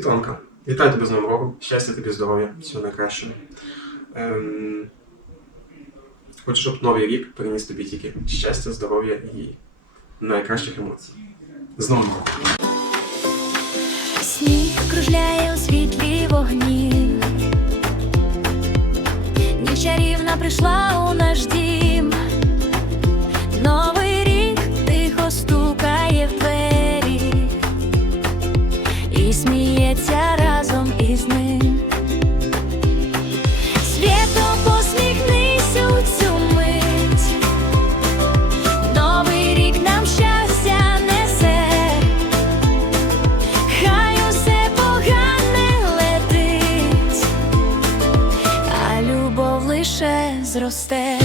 Світланка, вітаю тебе з Новим роком. Щастя тобі, здоров'я, всього найкращого. Ем... Хочу, щоб новий рік приніс тобі тільки щастя, здоров'я і найкращих емоцій. З Новим роком! Сніг кружляє у світлі вогні. Ніч чарівна прийшла сміється разом із ним. Світло посміхнись у цю мить. Новий рік нам щастя несе. Хай усе погане летить, а любов лише зросте.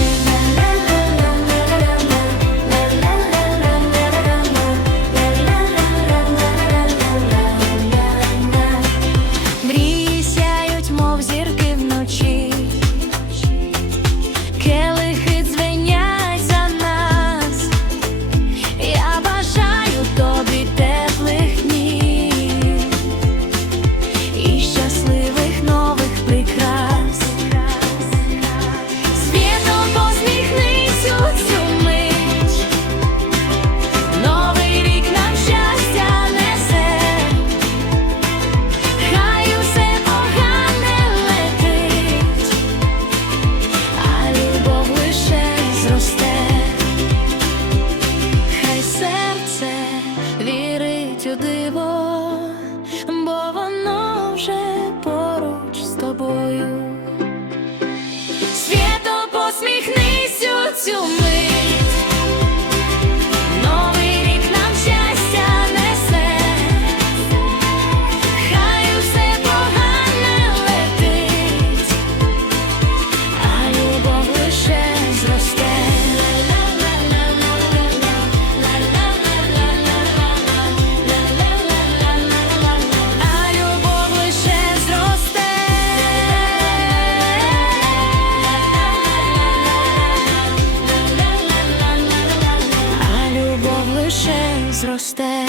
повністю диво, бо воно вже поруч з тобою. зросте.